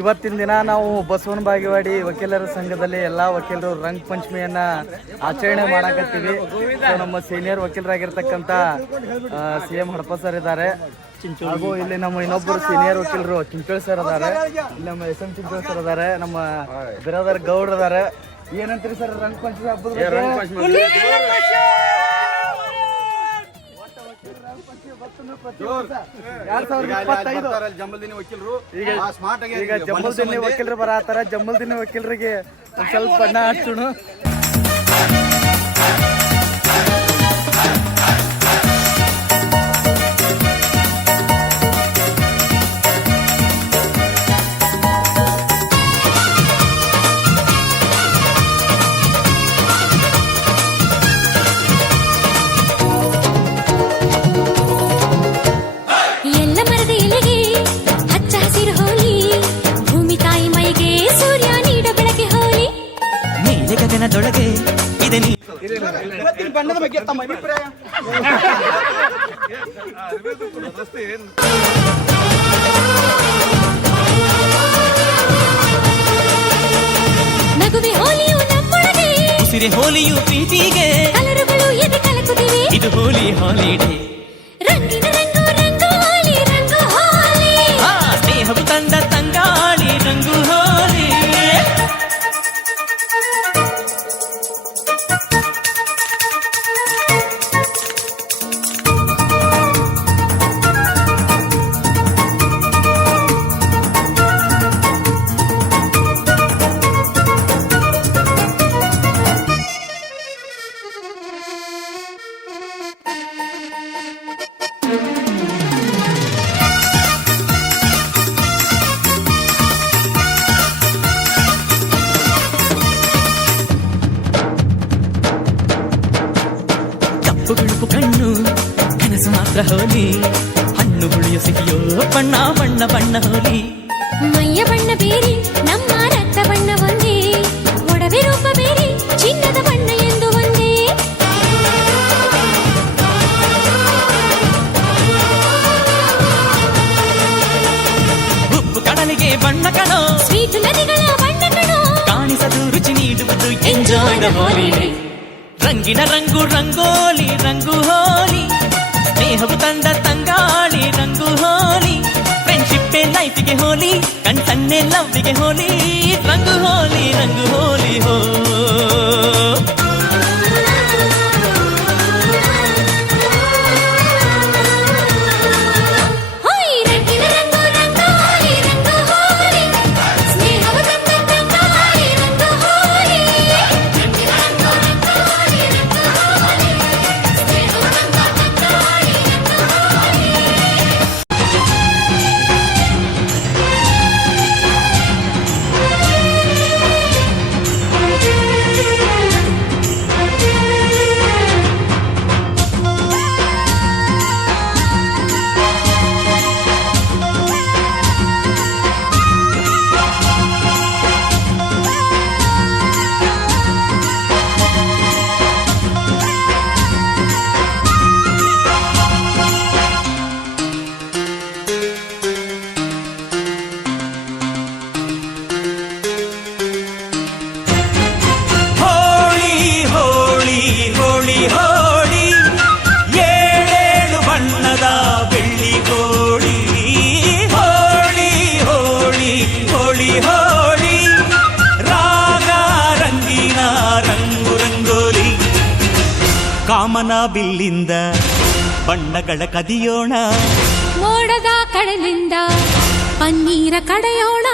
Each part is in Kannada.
ಇವತ್ತಿನ ದಿನ ನಾವು ಬಸವನ ಬಾಗೇವಾಡಿ ವಕೀಲರ ಸಂಘದಲ್ಲಿ ಎಲ್ಲ ವಕೀಲರು ರಂಗ ಪಂಚಮಿಯನ್ನ ಆಚರಣೆ ಮಾಡಕತ್ತೀವಿ. ನಮ್ಮ ಸೀನಿಯರ್ ವಕೀಲರಾಗಿರ್ತಕ್ಕಂಥ CM ಹಡಪ ಸರ್ ಇದ್ದಾರೆ, ಹಾಗೂ ಇಲ್ಲಿ ನಮ್ಮ ಇನ್ನೊಬ್ಬರು ಸೀನಿಯರ್ ವಕೀಲರು ಚಿಂಚೋಳಿ ಸರ್ ಅದಾರೆ, ನಮ್ಮ SM ಚಿಂಚೋಳಿ ಸರ್ ಅದಾರೆ, ನಮ್ಮ ಬಿರಾದರ್ ಗೌಡ್ರ ಅದಾರೆ. ಏನಂತೀರಿ ಸರ್ ರಂಗ ಪಂಚಮಿ ಹಬ್ಬದ ಈಗ ಜಂಬಲ್ದಿನ್ನಿ ವಕೀಲರು ಬರತ್ತಾರ. ಜಂಬಲ್ದಿನ್ನಿ ವಕೀಲರಿಗೆ ಒಂದ್ ಸ್ವಲ್ಪ ಬಣ್ಣ ಹಚ್ಚೋಣ. ಗಗನದೊಳಗೆ ಇದೆ ನೀ ಬಣ್ಣದ ಬಗ್ಗೆ ತಮ್ಮ ಅಭಿಪ್ರಾಯ. ನಗುವೆ ಹೋಲಿಯು ನಮ್ಮೊಳಗೆ, ಉಸಿರೆ ಹೋಲಿಯು ಪ್ರೀತಿಗೆ, ಕಲರುಗಳು ಎದೆ ಕಲಕುತ್ತಿವೆ, ಇದು ಹೋಲಿ ಹಾಲಿಡೇ. ರಂಗಿನ ರಂಗು ರಂಗು ಹೋಲಿ ರಂಗು ಹೋಲಿ, ಸ್ನೇಹವು ತಂಡ ತಂಗಾಳಿ ರಂಗು ಹೋಲಿ. ಬಿಳುಪು ಕಣ್ಣು ಕನಸು ಮಾತ್ರ ಹೋಲಿ, ಹಣ್ಣು ಹುಳಿಯು ಸಿಹಿಯೋ ಬಣ್ಣ ಬಣ್ಣ ಬಣ್ಣ ಹೋಲಿ. ಮೈಯ ಬಣ್ಣ ಬೇರೆ ನಮ್ಮ ರಕ್ತ ಬಣ್ಣ ಒಂದೇ, ಒಡವೆ ರೂಪ ಬೇರೆ ಚಿನ್ನದ ಬಣ್ಣ ಎಂದು ಒಂದೇ. ಉಪ್ಪು ಕಡಲಿಗೆ ಬಣ್ಣ ಕಣೋ, ಸ್ವೀಟ್ ನದಿಗಳ ಬಣ್ಣ ಕಣೋ, ಕಾಣಿಸದು ರುಚಿ ನೀಡುವುದು ಎಂಜಾಯ್ ದ ಹೋಲಿಡೇ. ರಂಗಿನ ರಂಗು ರಂಗೋಲಿ ರಂಗು ಹೋಲಿ, ಸ್ನೇಹವು ತಂಡ ತಂಗಾಳಿ ರಂಗು ಹೋಲಿ. ಫ್ರೆಂಡ್ಶಿಪ್ ಲೈಫಿಗೆ ಹೋಲಿ, ಕಣ್ಸನ್ನೆ ಲವ್ವಿಗೆ ಹೋಲಿ, ರಂಗು ಹೋಲಿ ರಂಗು ಹೋಲಿ ಹೋ. ಕಾಮನ ಬಿಲ್ಲಿಂದ ಬಣ್ಣಗಳ ಕದಿಯೋಣ, ಮೋಡದ ಕಡಲಿಂದ ಪನ್ನೀರ ಕಡೆಯೋಣ,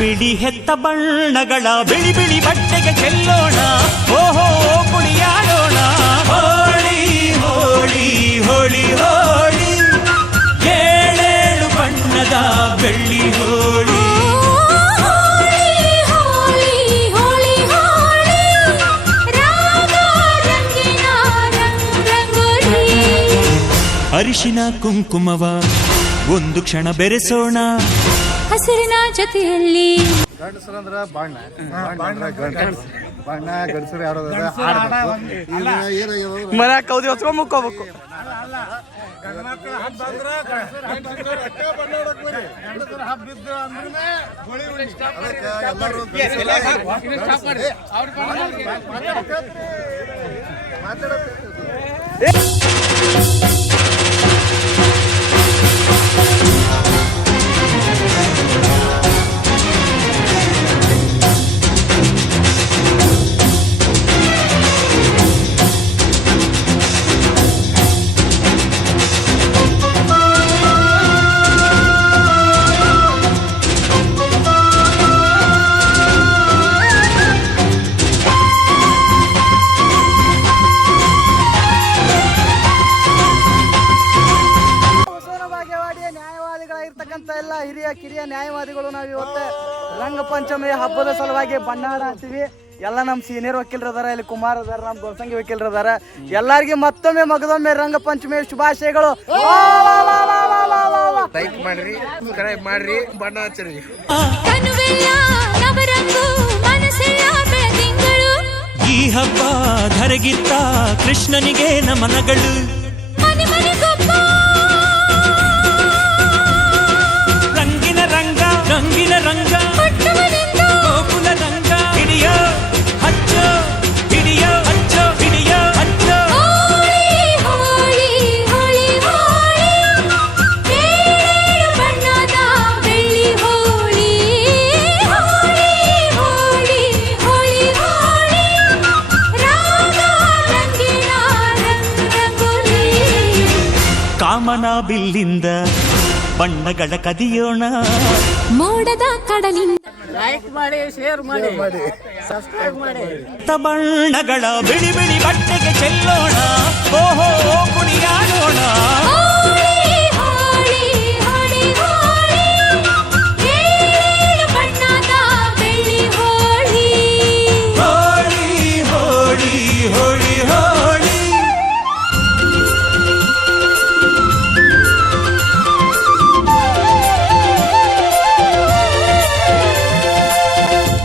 ಬಿಳಿ ಹೆತ್ತ ಬಣ್ಣಗಳ ಬಿಳಿ ಬಿಳಿ ಬಟ್ಟೆಗೆ ಚೆಲ್ಲೋಣ, ಓಹೋ ಕುಣಿಯಾಡೋಣ. ಹೋಳಿ ಹೋಳಿ ಹೋಳಿ ಹೋಳಿ, ಏಳೇಳು ಬಣ್ಣದ ಬೆಳ್ಳಿ ಹೋಳಿ. ಅರಿಶಿನ ಕುಂಕುಮವ ಒಂದು ಕ್ಷಣ ಬೆರೆಸೋಣ, ಹಸಿರಿನ ಜೊತೆಯಲ್ಲಿ. ಗಂಡಸರಂದ್ರ ಬಣ್ಣ ಬಣ್ಣ ಗಂಡಸರು ಯಾರು ಮನೆ ಕೌದಿ ಹೊಚ್ಕೊಂಡ್ ಮುಕ್ಕೋಬೇಕು. ಬಸವನ ಬಾಗೇವಾಡಿಯ ನ್ಯಾಯವಾದಿಗಳಾಗಿರ್ತಕ್ಕಂಥ ಎಲ್ಲ ಹಿರಿಯ ಕಿರಿಯ ನ್ಯಾಯವಾದಿಗಳು ನಾವು ಇವತ್ತು ರಂಗ ಪಂಚಮಿ ಹಬ್ಬದ ಸಲುವಾಗಿ ಬಣ್ಣ ಹಾಡ್ತೀವಿ. ಎಲ್ಲ ನಮ್ಮ ಸೀನಿಯರ್ ವಕೀಲರು ಅದಾರ, ಇಲ್ಲಿ ಕುಮಾರ್ ಅದಾರ, ನಮ್ಮ ಗೋಸಂಗಿ ವಕೀಲರು ಅದಾರ. ಎಲ್ಲಾರ್ಗಿ ಮತ್ತೊಮ್ಮೆ ಮಗದೊಮ್ಮೆ ರಂಗ ಪಂಚಮಿ ಶುಭಾಶಯಗಳು. ಲೈಕ್ ಮಾಡ್ರಿ, ಸಬ್ಸ್ಕ್ರೈಬ್ ಮಾಡ್ರಿ, ಬಣ್ಣ ಹಚ್ಚ್ರಿ. ಈ ಹಬ್ಬ ಧರೆಗಿತ್ತ ಕೃಷ್ಣನಿಗೆ ನಮನಗಳು. ರಂಗಿನ ರಂಗ ರಂಗಿನ ರಂಗ ಗೋಕುಲ ರಂಗ ಹಿಡಿಯೋ ಹಚ್ಚೋ ಹಿಡಿಯೋ ಹಚ್ಚೋ ಹಿಡಿಯೋ ಹಚ್ಚೋ. ಕಾಮನ ಬಿಲ್ಲಿಂದ ಬಣ್ಣಗಳ ಕದಿಯೋಣ, ಮೋಡದ ಕಡಲಿಂದ ಲೈಕ್ ಮಾಡಿ, ಶೇರ್ ಮಾಡಿ, ಸಬ್ಸ್ಕ್ರೈಬ್ ಮಾಡಿ. ಬಣ್ಣಗಳ ಬಿಳಿ ಬಿಳಿ ಬಟ್ಟೆಗೆ ಚೆಲ್ಲೋಣ, ಓಹೋ ಕುಣಿಯಾಡೋಣ. ಹೋಳಿ ಹೋಳಿ ಹೋಳಿ ಹೋಳಿ.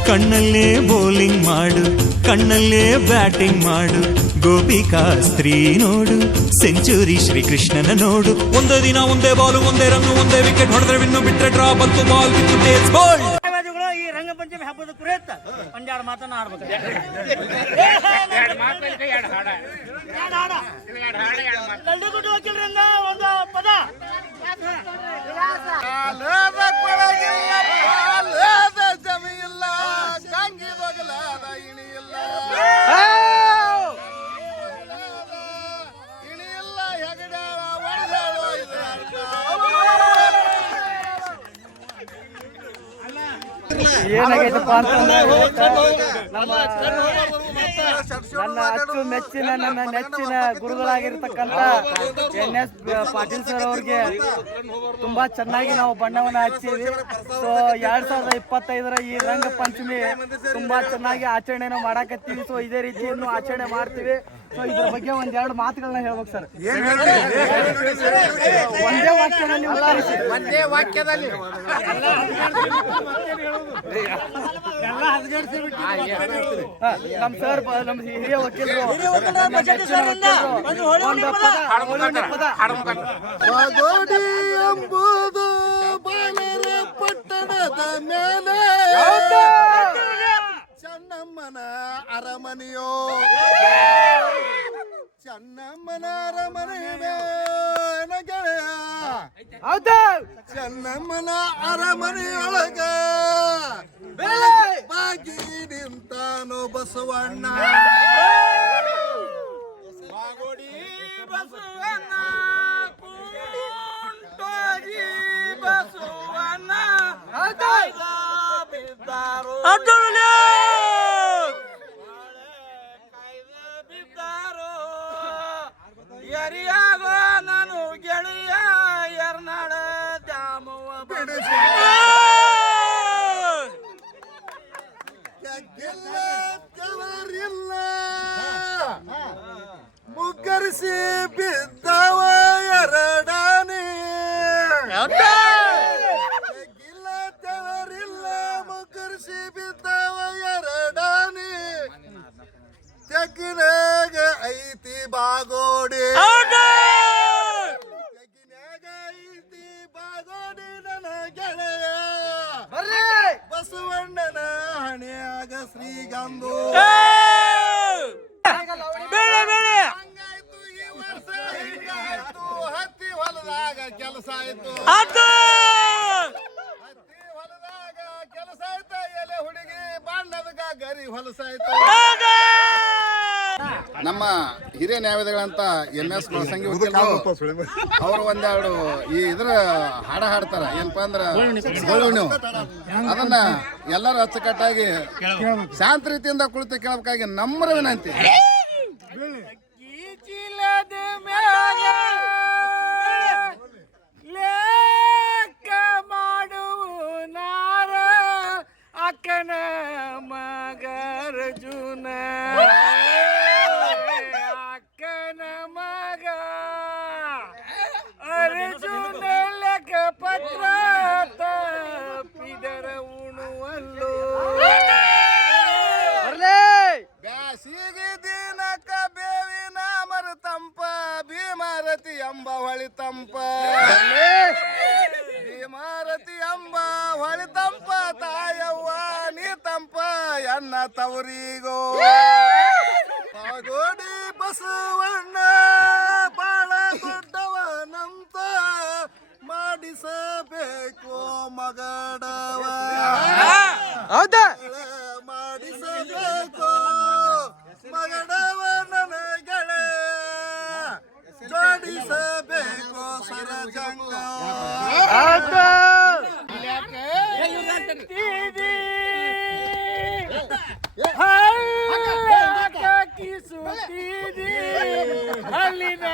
ಕಣ್ಣಲ್ಲೇ ಬೌಲಿಂಗ್ ಮಾಡು, ಕಣ್ಣಲ್ಲೇ ಬ್ಯಾಟಿಂಗ್ ಮಾಡು, ಗೋಪಿಕಾ ಸ್ತ್ರೀ ನೋಡು, ಸೆಂಚುರಿ ಶ್ರೀಕೃಷ್ಣನ ನೋಡು. ಒಂದೇ ದಿನ ಒಂದೇ ಬಾಲು ಒಂದೇ ರನ್ನು ಒಂದೇ ವಿಕೆಟ್ ಹೊಡೆದ್ರೆ ವಿನ್ನು, ಬಿಟ್ರೆ ಡ್ರಾ ಬಂತು ಬಾಲ್ ಬಿತ್ತು ಟೇಸ್ ಬೋಲ್ಡ್. ಈ ರಂಗ ಪಂಚಮಿ ಹಬ್ಬದ ಕುರಿತ ಒಂದೆರಡು ಮಾತನ್ನ ಆಡ್ಬೇಕು. ಕಳ್ಳಿಗುಡ್ಡ ವಕೀಲರಿಂದ ಒಂದು ಪದ. ಜಮಿಯಿಲ್ಲ, ಗಂಗಿ ಬಗಲಾದ ಇಣಿಯಿಲ್ಲ, ಇಣಿಯಿಲ್ಲ, ಹೆಗಡಾಳ ಒಡೆದಾಳೋ ಏನಾಗೈತಪ್ಪ ಅಂತಂದ್ರೆ ನನ್ನ ಅಚ್ಚುಮೆಚ್ಚಿನ ನನ್ನ ನೆಚ್ಚಿನ ಗುರುಗಳಾಗಿರ್ತಕ್ಕಂಥ NS ಪಾಟೀಲ್ ಸರ್ ಅವ್ರಿಗೆ ತುಂಬಾ ಚೆನ್ನಾಗಿ ನಾವು ಬಣ್ಣವನ್ನ ಹಚ್ಚಿವಿ. ಸೊ 2025 ಈ ರಂಗ ಪಂಚಮಿ ತುಂಬಾ ಚೆನ್ನಾಗಿ ಆಚರಣೆನ ಮಾಡಾಕತ್ತೀವಿ. ಸೊ ಇದೇ ರೀತಿ ಇನ್ನು ಆಚರಣೆ ಮಾಡ್ತೀವಿ. ಸೊ ಇದ್ರ ಬಗ್ಗೆ ಒಂದೆರಡು ಮಾತುಗಳನ್ನ ಹೇಳ್ಬೇಕು ಸರ್. ಒಂದೇ ವಾಕ್ಯದಲ್ಲಿ ಉತ್ತರಿಸಿ. ಒಂದೇ ವಾಕ್ಯದಲ್ಲಿ ನಮ್ ಸರ್ ನಮ್ ಹಿರಿಯ ವಕೀಲರು ಬಾಗೋಡಿ ಎಂಬುದು ಬಾಣರ ಪಟ್ಟಣದ ಮೇಲೆ ಚೆನ್ನಮ್ಮನ ಅರಮನೆಯೋ, ಚೆನ್ನಮ್ಮನ ಅರಮನೆ ಗೆಳೆಯ, ಚೆನ್ನಮ್ಮನ ಅರಮನೆಯೊಳಗ ಬಾಗಿ ನಿಂತಾನು ಬಸವಣ್ಣ. ಬಾಗೋಡಿ ಬಸವಣ್ಣ ಕುಂಟೋಗಿ ಬಸವಣ್ಣ ಬಿದ್ದಾರು ಬಿದ್ದಾರು ಎರಿಯಾಗ ನಾನು ಗೆಳೆಯ ಎರ್ನಾಡ ದ್ಯಾಮವ್ವ ಬಿಡಿಸಿ ತವರಿಲ್ಲ ಮುಗ್ಗರಿಸಿ ಬಿದ್ದವ ಎರಡಾನೆ, ಗಿಲ್ಲ ತವರಿಲ್ಲ ಮುಗ್ಗರಿಸಿ ಬಿದ್ದವ ಎರಡಾನೆ, ತೆಗ್ಗಿನಾಗ ಐತಿ ಬಾಗೋಡಿ, ತೆಗ್ಗಿನಾಗ ಐತಿ ಬಾಗೋಡಿ ನನ್ನ ಹುಡುಗಂದು ಹಂಗಾಯ್ತು ಈ ವರ್ಷ ಹಿಂಗಾಯ್ತು ಹತ್ತಿ ಹೊಲದಾಗ ಕೆಲಸ ಆಯ್ತು ಹತ್ತಿ ಹೊಲದಾಗ ಕೆಲಸ ಆಯ್ತು ಎಲೆ ಹುಡುಗಿ ಬಣ್ಣದ ಗರಿ ಹೊಲಸಾಯ್ತು. ನಮ್ಮ ಹಿರಿಯ ನ್ಯಾಯವಾದಿಗಳಂತ MS ಬಳಸಂಗಿ ಅವರು ಒಂದೆರಡು ಈ ಇದ್ರ ಹಾಡ ಹಾಡ್ತಾರ ಏನಪ್ಪಾ ಅಂದ್ರ ಗೋಳುಣಿವು ಅದನ್ನ ಎಲ್ಲರೂ ಅಚ್ಚುಕಟ್ಟಾಗಿ ಶಾಂತ ರೀತಿಯಿಂದ ಕುಳಿತು ಕೇಳಬೇಕಾಗಿ ನಮ್ರ ವಿನಂತಿ. ಅಕ್ಕನ ಮಗರ್ಜುನ ಅಕ್ಕನ ಮಗ ಅರ್ಜುನ ಲೆಕ್ಕ ಪತ್ರ ತಪ್ಪಿದರ ಉಣುವಲ್ಲೋ ಬ್ಯಾಸಿಗೆ ದಿನಕ ಬೇವಿನ ಮರ ತಂಪ ಭೀಮಾರತಿ ಎಂಬ ಹೊಳಿ ತಂಪ ಭೀಮಾರತಿ ಎಂಬ ಹೊಳಿ ತಂಪ ತಾಯವ್ವ ನೀ ತಂಪ ಎನ್ನ ತವರಿಗೋ ಪಾಗೋಡಿ ಬಸವಣ್ಣ ಬಾಳ ದೊಡ್ಡವನಂತ ಮಾಡಿಸಬೇಕು ಮಗಡವ ಹೌದಾ ಮಾಡಿಸಬೇಕು ಮಗಡವ ನನಗಳ ಜೋಡಿಸಬೇಕು ಸರಜಂಗ ಅಲ್ಲಿನ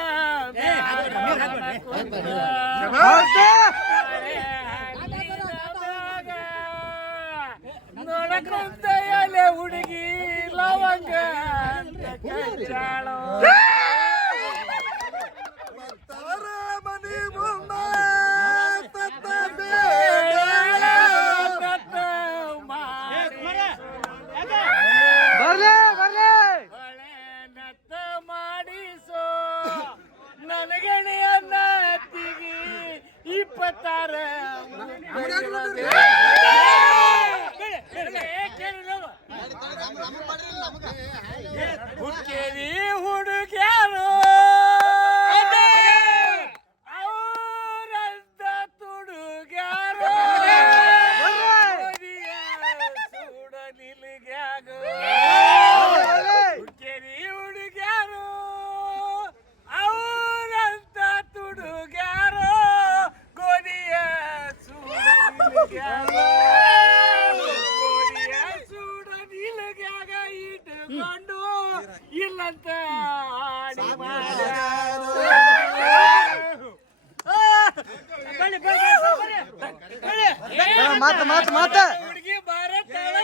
ನೋಡಕಂತ ಎಲೆ ಹುಡುಗಿ ಲವಂಗ ಭಕ್ತರ ಮನಿ ಮುಂದ ತತ್ತ ಮಾಡಿಸೋ ನನಗಣೆಯನ್ನ ತಿಗಿ 26 ಹುಡುಗೇರಿ ಹುಡುಗ್ಯಾರು ಅವರಂತ ತುಡುಗ್ಯಾರು ಸುಡ ನಿಲ್ಗ್ಯಾಗ ಹುಡುಗೇರಿ ಹುಡುಗ್ಯಾರು ಅವರಂತ ತುಡುಗ್ಯಾರು ಗೋಧಿಯ ಸುಡ ನಿಲ್ಗ್ಯಾರು ಇಟ್ಟುಕೊಂಡು ಇಲ್ಲಂತ ಹುಡುಗಿ ಬಾರತ್ತಾಳ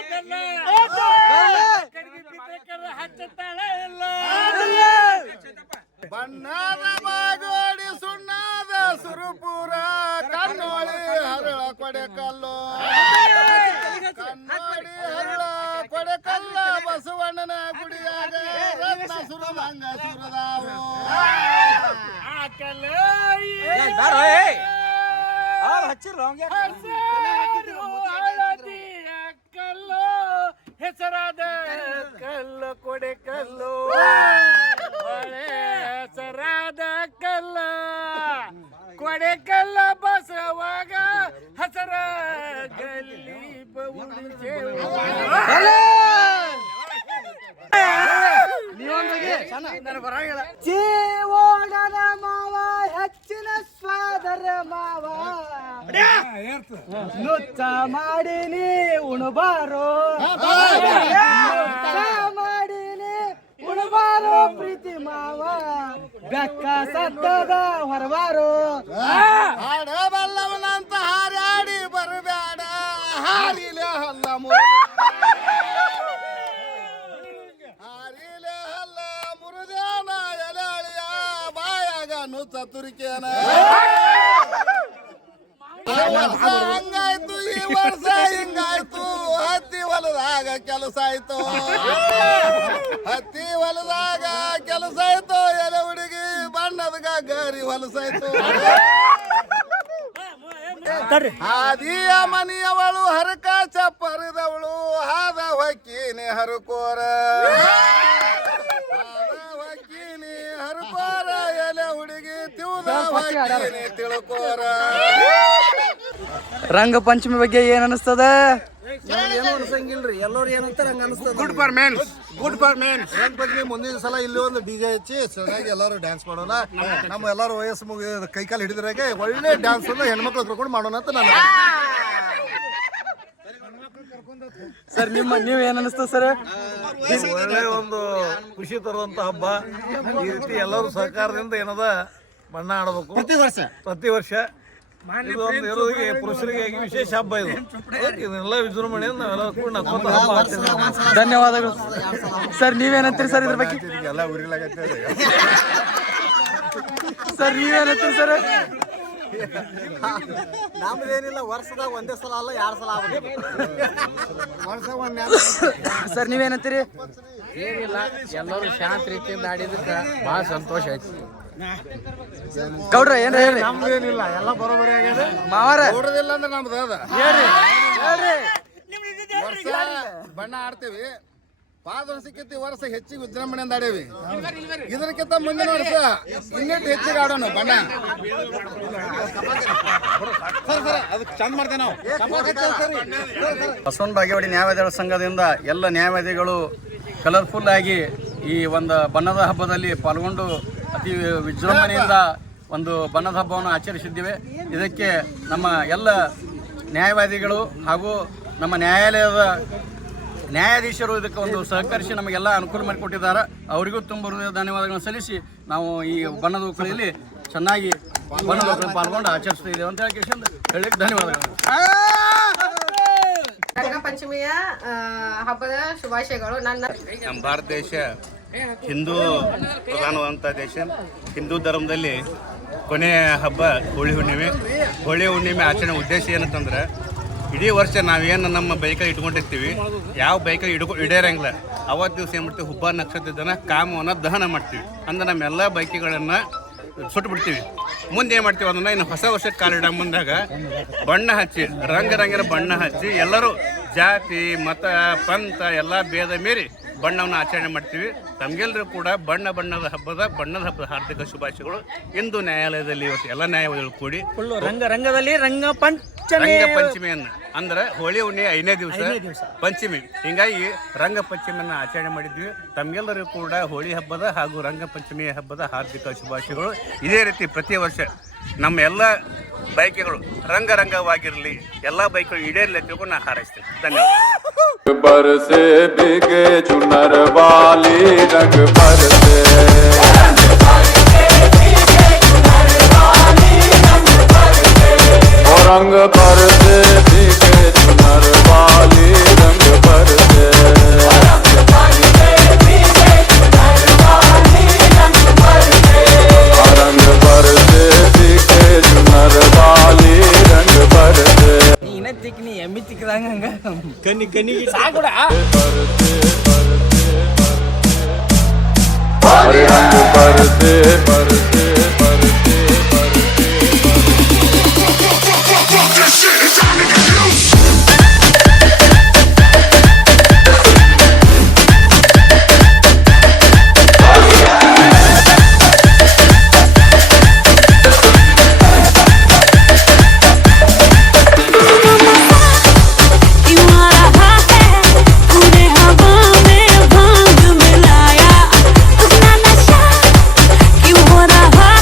ಹಚ್ಚತ್ತಾಳ ಇಲ್ಲ ಬಣ್ಣದ ಬಾಗೋಡಿ ಸುಣ್ಣದ ಸುರುಪುರ ಕಣ್ಣೋಳಿ ಹರಳ ಕೊಡೆಕಲ್ಲು ಕಣ್ಣೋಳಿ ಹರಳ ಕೊಡೆಕಲ್ಲ ಬಸವಣ್ಣನ ಗುಡಿಯಾಗ ರತ್ನ ಸುರದಂಗ ಸುರದಾವು ಹಳದಿಯ ಕಲ್ಲು ಹೆಸರಾದ ಕಲ್ಲು ಕೊಡೆ ಕಲ್ಲು ಹಳೆ ಹೆಸರಾದ ಕಲ್ಲ ಕೊಡೆ ಕಲ್ಲ ಬಸವಾಗ ಹಸರ ಗಲ್ಲಿ ಜೀವೋಣದ ಮಾವ ಹೆಚ್ಚಿನ ಸ್ವಾದರ ಮಾವ ನುಚ್ಚ ಮಾಡಿನಿ ಉಣಬಾರೋ ಮಾಡಿನಿ ಉಣಬಾರೋ ಪ್ರೀತಿ ಮಾವ ಬೆಕ್ಕ ಸತ್ತದ ಹೊರಬಾರೋ ಹಾಡಬಲ್ಲವನಂತ ಹಾರಾಡಿ ಬರಬೇಡ ಹಾರಿಲೆ ಹಲ್ಲ ಹಾರಿಲೆ ಹಲ್ಲ ಮುರುದೇನ ಎಲೆ ಅಳಿಯ ಬಾಯಾಗ ನುಚ್ಚ ತುರಿಕೇನ ಹಂಗಾಯ್ತು ಈ ವರ್ಷ ಹಿಂಗಾಯ್ತು ಹತ್ತಿ ಹೊಲದಾಗ ಕೆಲಸ ಆಯ್ತು ಹತ್ತಿ ಹೊಲದಾಗ ಕೆಲಸ ಆಯ್ತು ಎಲೆ ಹುಡುಗಿ ಬಣ್ಣದ ಗರಿ ಹೊಲಸಾಯ್ತು ಹಾದಿಯ ಮನಿಯವಳು ಹರಕ ಚಪ್ಪರದವಳು ಹಾದ ಹೊಕ್ಕೀನಿ ಹರಕೋರ ಹೊಕ್ಕೀನಿ ಹರಕೋರ ಎಲೆ ಹುಡುಗಿ ತಿಳ್ದ ಹೊಕ್ಕೀನಿ ತಿಳ್ಕೋರ. ರಂಗ ಪಂಚಮಿ ಬಗ್ಗೆ ಏನ್ ಅನಿಸ್ತದ? ಏನು ಅನ್ಸಂಗಿಲ್ರಿ, ಎಲ್ಲರೂ ಏನಂತಾರೆ ಹಂಗ ಅನಿಸ್ತದ. Good for men's, good for men's. Rang Panchami ಮುಂದಿನ ಸಲ ಇಲ್ಲಿ ಒಂದು ಡಿಜೆ ಹಚ್ಚಿ ಚೆನ್ನಾಗಿ ಎಲ್ಲರೂ ಡ್ಯಾನ್ಸ್ ಮಾಡೋಣ. ನಮ್ಮ ಎಲ್ಲರೂ ವಯಸ್ಸು ಮುಗಿದ ಕೈಕಾಲು ಹಿಡಿದ್ರಾಗೆ ಒಳ್ಳೆ ಡ್ಯಾನ್ಸ್ ಅನ್ನು ಹೆಣ್ಮಕ್ಳು ಕರ್ಕೊಂಡು ಮಾಡೋಣ ಅಂತ ನಾನು. ಸರ್ ನೀವ್ ಏನ್ ಅನಿಸ್ತದ ಸರ್? ಒಳ್ಳೆ ಒಂದು ಖುಷಿ ತರುವಂತ ಹಬ್ಬ. ಈ ರೀತಿ ಎಲ್ಲರೂ ಸಹಕಾರದಿಂದ ಏನದ ಬಣ್ಣ ಆಡಬೇಕು ಪ್ರತಿ ವರ್ಷ. ಇದು ಒಂದು ಎಲ್ಲರಿಗೆ ಪುರುಷರಿಗೆ ವಿಶೇಷ ಹಬ್ಬ ಇದು. ಇದನ್ನೆಲ್ಲ ವಿಜೃಂಭಣೆಯಿಂದ ನಾವೆಲ್ಲ ಕೂಡ ನಕ್ಕೊಂತ ಹಬ್ಬ ಆಚರಿಸ್ತೀವಿ. ಧನ್ಯವಾದಗಳು ಸರ್. ನೀವೇನಂತೀರಿ ಸರ್ ಇದ್ರ ಬಗ್ಗೆ? ಎಲ್ಲ ಉರಿಲಾಗತ್ತೆ. Sir ನೀವೇನಂತೀರಿ sir? ನಮ್ದೇನಿಲ್ಲ, ವರ್ಷದಾಗ ಒಂದೇ ಸಲ ಅಲ್ಲ 2 ಸಲ ಆಗ್ಬೇಕು. ಸರ್ ನೀವೇನಂತೀರಿ? ಏನಿಲ್ಲ, ಎಲ್ಲರೂ ಶಾಂತ ರೀತಿಯಿಂದ ಆಡಿದಕ್ಕೆ ಭಾಳ ಸಂತೋಷ ಆಯ್ತು. ಗೌಡ್ರ ಏನ್ರ ಹೇಳ್ರಿ. ನಮ್ದೇನಿಲ್ಲ, ಎಲ್ಲ ಬರೋಬರಿ ಆಗ್ಯದ. ಮಾವಾರ ನೋಡೋದಿಲ್ಲ ಅಂದ್ರೆ ನಮ್ದು ಅದ ಹೇಳ್ರಿ ಹೇಳ್ರಿ. ವರ್ಷ ಬಣ್ಣ ಆಡ್ತೇವಿ. ಪಾದ ವರ್ಷಕ್ಕಿಂತ ವರ್ಷ ಹೆಚ್ಚಿಗೆ ವಿಜೃಂಭಣೆಯಿಂದ ಆಡೇವಿ. ಇದಕ್ಕಿಂತ ಮುಂದಿನ ವರ್ಷ ಇನ್ನೆಟ್ಟು ಹೆಚ್ಚಿಗೆ ಆಡೋಣ ಬಣ್ಣ. ಬಸವನ ಬಾಗೇವಾಡಿ ನ್ಯಾಯವಾದಿಗಳ ಸಂಘದಿಂದ ಎಲ್ಲ ನ್ಯಾಯವಾದಿಗಳು ಕಲರ್ಫುಲ್ ಆಗಿ ಈ ಒಂದು ಬಣ್ಣದ ಹಬ್ಬದಲ್ಲಿ ಪಾಲ್ಗೊಂಡು ಅತಿ ವಿಜೃಂಭಣೆಯಿಂದ ಒಂದು ಬಣ್ಣದ ಹಬ್ಬವನ್ನು ಆಚರಿಸಿದ್ದೇವೆ. ಇದಕ್ಕೆ ನಮ್ಮ ಎಲ್ಲ ನ್ಯಾಯವಾದಿಗಳು ಹಾಗೂ ನಮ್ಮ ನ್ಯಾಯಾಲಯದ ನ್ಯಾಯಾಧೀಶರು ಇದಕ್ಕೆ ಒಂದು ಸಹಕರಿಸಿ ನಮಗೆಲ್ಲ ಅನುಕೂಲ ಮಾಡಿಕೊಟ್ಟಿದ್ದಾರೆ. ಅವರಿಗೂ ತುಂಬ ಧನ್ಯವಾದಗಳನ್ನು ಸಲ್ಲಿಸಿ ನಾವು ಈ ಬಣ್ಣದ ಹುಕ್ಕಳಿಯಲ್ಲಿ ಚೆನ್ನಾಗಿ ಬಣ್ಣದ ಹುಕ್ಕಳಿ ಪಾಲ್ಗೊಂಡು ಆಚರಿಸ್ತಾ ಇದ್ದೇವೆ ಅಂತ ಹೇಳಲಿಕ್ಕೆ ಧನ್ಯವಾದಗಳು. ರಂಗಪಂಚಮಿಯ ಹಬ್ಬದ ಶುಭಾಶಯಗಳು. ನಮ್ಮ ಭಾರತ ದೇಶ ಹಿಂದೂ ಪ್ರಧಾನವಾದಂಥ ದೇಶ. ಹಿಂದೂ ಧರ್ಮದಲ್ಲಿ ಕೊನೆಯ ಹಬ್ಬ ಹೋಳಿ ಹುಣ್ಣಿಮೆ. ಹೋಳಿ ಹುಣ್ಣಿಮೆ ಆಚರಣೆ ಉದ್ದೇಶ ಏನಂತಂದ್ರೆ, ಇಡೀ ವರ್ಷ ನಾವೇನು ನಮ್ಮ ಬೈಕಲ್ಲಿ ಇಟ್ಕೊಂಡಿರ್ತೀವಿ, ಯಾವ ಬೈಕಲ್ಲಿ ಇಡೇರಂಗಿಲ್ಲ, ಅವತ್ತು ದಿವಸ ಏನು ಮಾಡ್ತೀವಿ, ಹುಬ್ಬ ನಕ್ಷತ್ರದ ಕಾಮವನ್ನು ದಹನ ಮಾಡ್ತೀವಿ. ಅಂದ್ರೆ ನಮ್ಮೆಲ್ಲ ಬೈಕಿಗಳನ್ನು ಸುಟ್ಟು ಬಿಡ್ತೀವಿ. ಮುಂದೆ ಏನು ಮಾಡ್ತೀವಿ ಅದನ್ನು ಇನ್ನು ಹೊಸ ವರ್ಷಕ್ಕೆ ಕಾಲಿಡ ಮುಂದಾಗ ಬಣ್ಣ ಹಚ್ಚಿ ರಂಗಿನ ಬಣ್ಣ ಹಚ್ಚಿ ಎಲ್ಲರೂ ಜಾತಿ ಮತ ಪಂಥ ಎಲ್ಲ ಭೇದ ಮೀರಿ ಬಣ್ಣವನ್ನು ಆಚರಣೆ ಮಾಡ್ತೀವಿ. ತಮಗೆಲ್ಲರೂ ಕೂಡ ಬಣ್ಣದ ಹಬ್ಬದ ಹಾರ್ದಿಕ ಶುಭಾಶಯಗಳು. ಇಂದು ನ್ಯಾಯಾಲಯದಲ್ಲಿ ಇವತ್ತು ಎಲ್ಲ ನ್ಯಾಯವಾದಿಗಳು ಕೂಡಿ ರಂಗದಲ್ಲಿ ರಂಗ ಪಂಚಮಿಯನ್ನು ಅಂದ್ರೆ ಹೋಳಿ ಹುಣ್ಣಿಮೆ 5ನೇ ದಿವಸ ಪಂಚಮಿ, ಹೀಗಾಗಿ ರಂಗ ಪಂಚಮಿಯನ್ನು ಆಚರಣೆ ಮಾಡಿದ್ವಿ. ತಮಗೆಲ್ಲರೂ ಕೂಡ ಹೋಳಿ ಹಬ್ಬದ ಹಾಗೂ ರಂಗ ಪಂಚಮಿ ಹಬ್ಬದ ಹಾರ್ದಿಕ ಶುಭಾಶಯಗಳು. ಇದೇ ರೀತಿ ಪ್ರತಿ ವರ್ಷ ನಮ್ಮ ಎಲ್ಲ ಬೈಕ್ಗಳು ರಂಗವಾಗಿರಲಿ, ಎಲ್ಲ ಬೈಕ್ಗಳು ಈಡೇರಲಿ ತಿಳ್ಕೊಂಡು ನಾನು ಹಾರೈಸ್ತೇನೆ. ಧನ್ಯವಾದ. बरसे बिगे चुनर वाली रंग बरसे और रंग बरसे बिगे चुनर वाली रंग बरसे रंग बरसे बिगे चुनर वाली रंग बरसे ನೀ ಎಮ್ಮಿ ತಿಕ್ಕದಂಗ ಕನ್ನಿ ಸಾಕುಡ. रंग बरसे बरसे बरसे बरसे क्यों हो रहा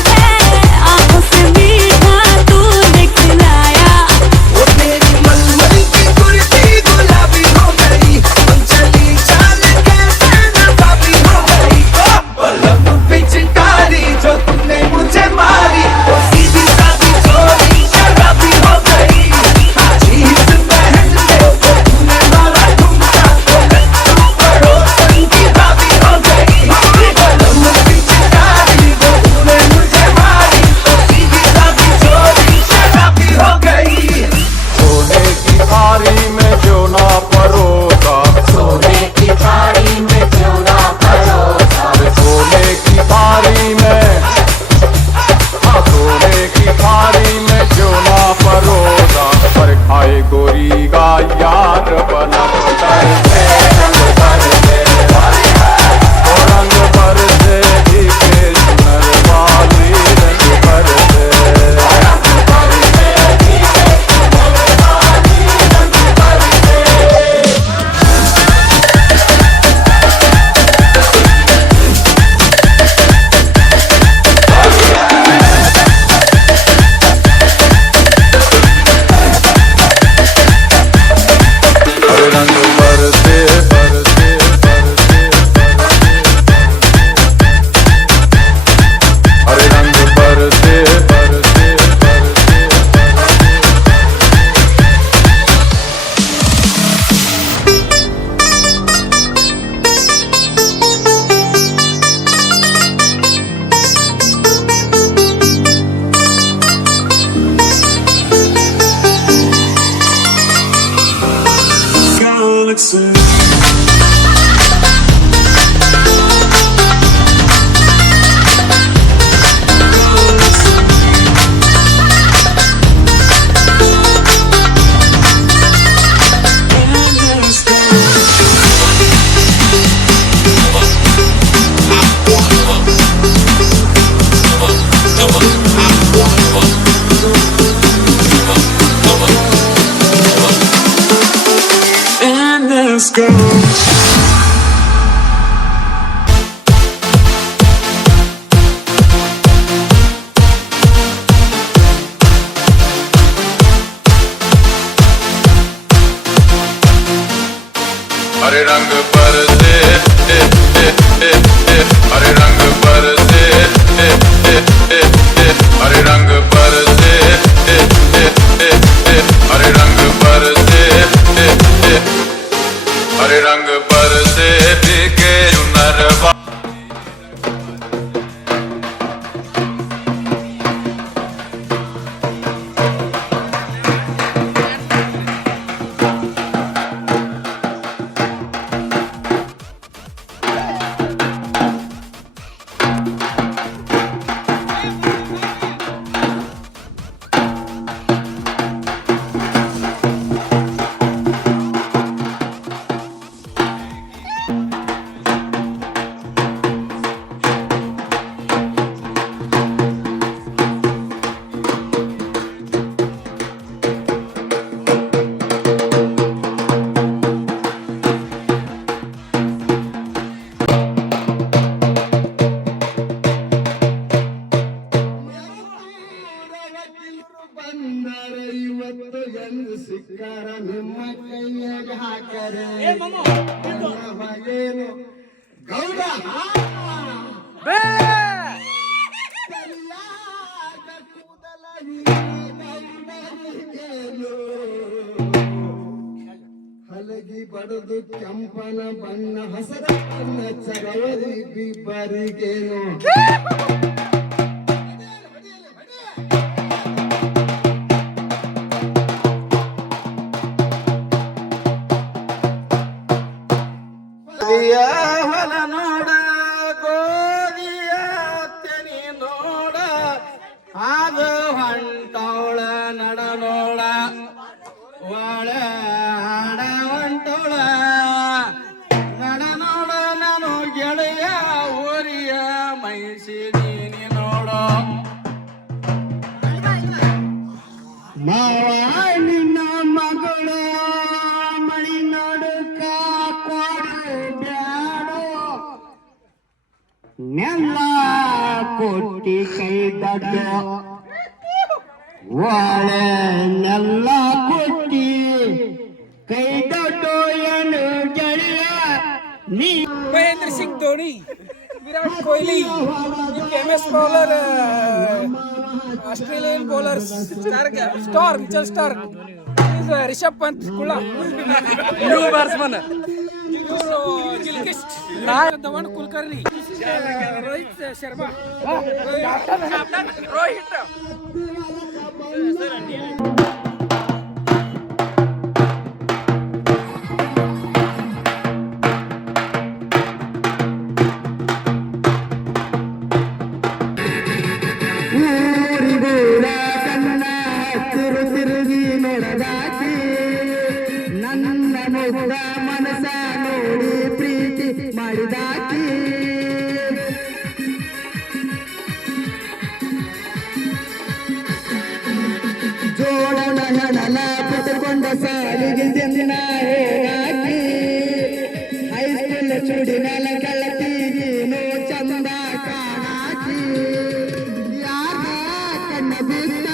हरे रंग बरसे हरे रंग बरसे हरे रंग बरसे हरे रंग बरसे हरे रंग बरसे बिके नरवा ಹಲಗಿ ಬಡದು ಕೆಂಪನ ಬಣ್ಣ ಹಸರ ಬಣ್ಣ ಚರವರಿ ಬಿಬ್ಬರಿಗೇನು ಹೊಲ ನೋಡ ಗೋಧಿಯ ತೆನಿ ನೋಡ ಅದು ಹೊಂಟೋಳ ನಡ ನೋಡ ಒಳ ಹಾಡ ಹೊಂಟೋಳ ನಡ ನೋಡ ನಾನು ಗೆಳೆಯ ಊರಿಯ ಮೈಸಿ ನೀನಿ ನೋಡೋ ನಿನ್ನ ಮಗಳು ಮಳಿ ನಡುಕ ಕೊಡು ಬ್ಯಾಡೋ ನೆಲ್ಲ ಕೊಟ್ಟಿ ಕೈ ದಡ್ಡೋ ಒಳೆ ನೆಲ್ಲ ಕೊಟ್ಟಿ ಕೈ ದಡ್ಡೋ ಏನು ಗೆಳೆಯ ನೀ Mahendra Singh Dhoni, Virat Kohli, famous bowler, Australian bowler, Starc, Mitchell Starc, Rishabh Pant ಕುಳ ನ್ಯೂ ಬ್ಯಾಟ್ಸ್ಮನ್ ಇವರು ಗಿಲ್ಕ್ರಿಸ್ಟ್ ಧವನ್ ಕುಲಕರ್ಣಿ ರೋಹಿತ್ ಶರ್ಮಾ ರೋಹಿತ್ ಮನಸ ನೋಡಿ ಪ್ರೀತಿ ಮಾಡಿದಾಕಿ ಜೋಡನ ಹಣಲ ಪುಟ್ಟುಕೊಂಡ ಸಾಲಿಗೆ ಜನ ಹೇಗಾಕಿ ಹೈಸ್ಕೂಲ್ ಚುಡಿನಲ ಗೆಳತಿಗೇನು ಚಂದ ಕಾಣಾಕಿ ಯಾರ ಕಣ್ಣ ಬಿಟ್ಟ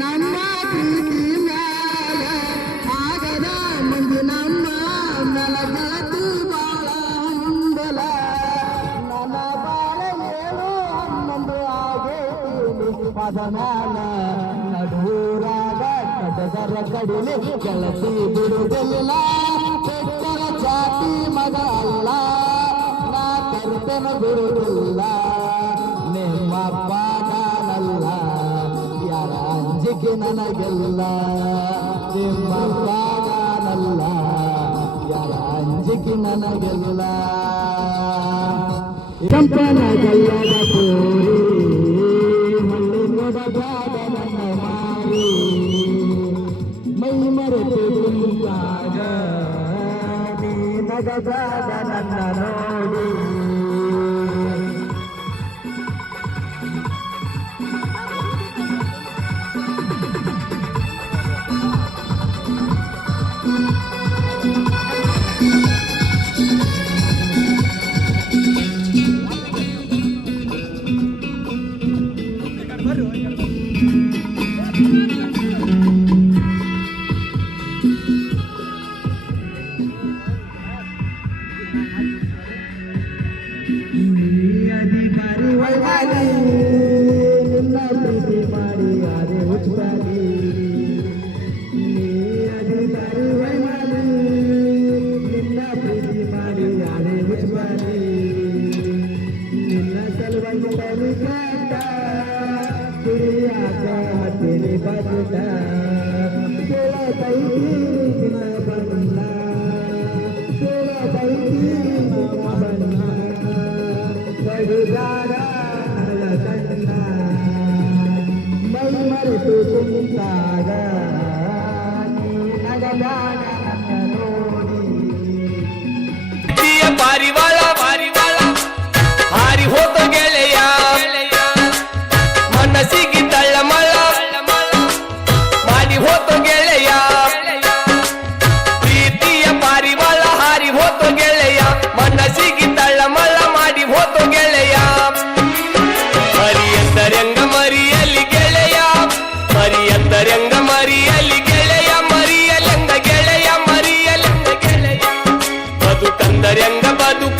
ನಮ್ಮ ಪ್ರೀತಿ ಮ್ಯಾಲ ಆಗದ ಮುಂದೆ ನಮ್ಮ ನಲ ಗೆಳತಿ ಬಾಳ ಹಂಬಲ ನನ್ನ ಬಾಳ ಏನು ಹನ್ನೊಂದು ಆಗೇತಿ ಪದ ಮ್ಯಾಲ ನಡೂರಾಗ ಕಡದರ ಕಡಿಲಿ ಗೆಳತಿ ಬಿಡುವುದಿಲ್ಲ ಕೆಟ್ಟರ ಜಾತಿ ಮಗ ಅಲ್ಲ ನಾ ಕರ್ತನ ಬಿಡುವುದಿಲ್ಲ ನಿಮ್ಮಪ್ಪ ನಾನಲ್ಲ ಯಾರ ಅಂಜಿಕೆ ನನಗೆಲ್ಲ ನಿಮ್ಮಪ್ಪ ನಾನಲ್ಲ ನನಗೆಲ್ಲ ಕಂಪನಗಲ್ಲದ ಕೋರಿ ಮಣ್ಣಿನೊಡಗಾದ ನನ್ನ ಮಾರಿ ಮೈ ಮರೆತು ಕುಂತಾಗ ನೀ ನಗದಾದ ನನ್ನ ನೋಡಿ ನಿನ್ನ ಪ್ರೀತಿ ಮಾಡಿ ಯಾರೇ ಹುಚ್ಚಾಗಿ ಅಧಿಕಾರಿ ವೈಮಾಲಿ ನಿನ್ನ ಪ್ರೀತಿ ಮಾಡಿ ಯಾರೇ ಹುಚ್ಚಾಗಿ ನಿನ್ನ ಸಲುವಾಗಿ ತನಿಖಾಟ ಕುರಿಯಾಗ ತೆರೆ ಬದುಕ ಕೇಳತೈತಿನ ಬಣ್ಣ ಕೇಳತೈತಿನ ಬಣ್ಣ ಬಡಿದಾರ ಕಣ್ಣ ಮೈ ಮರೆತು ಕುಂತಾಗ ನೀ ನಗದಾಡ ನೋಡಿ ಪಾರಿವಾಳ ಪಾರಿವಾಳ ಹಾರಿ ಹೋತ ಗೆಳೆಯ ಮನಸ್ಸಿಗೆ ತಳ್ಳಮಳ ಮಾಡಿ ಹೋತ ಗೆಳೆಯ ಪ್ರೀತಿಯ ಪಾರಿವಾಳ ಹಾರಿ ಹೋತ ಗೆಳೆಯ ಮನಸ್ಸಿಗೆ ತಳ್ಳಮಳ ಮಾಡಿ ಹೋತ ಗೆಳೆಯ ಮರಿಯಂದರಂಗ ಮರಿಯಲ್ಲಿ ಗೆಳೆಯ ಮರಿಯಂದರಂಗ ಮರಿಯಲ್ಲಿ ಗೆಳೆಯ ಮರಿಯಲೆಂದ ಗೆಳೆಯ ಮರಿಯಲೆಂದ ಗೆಳೆಯ ಬದುಕಂದರಂಗ ಬದುಕ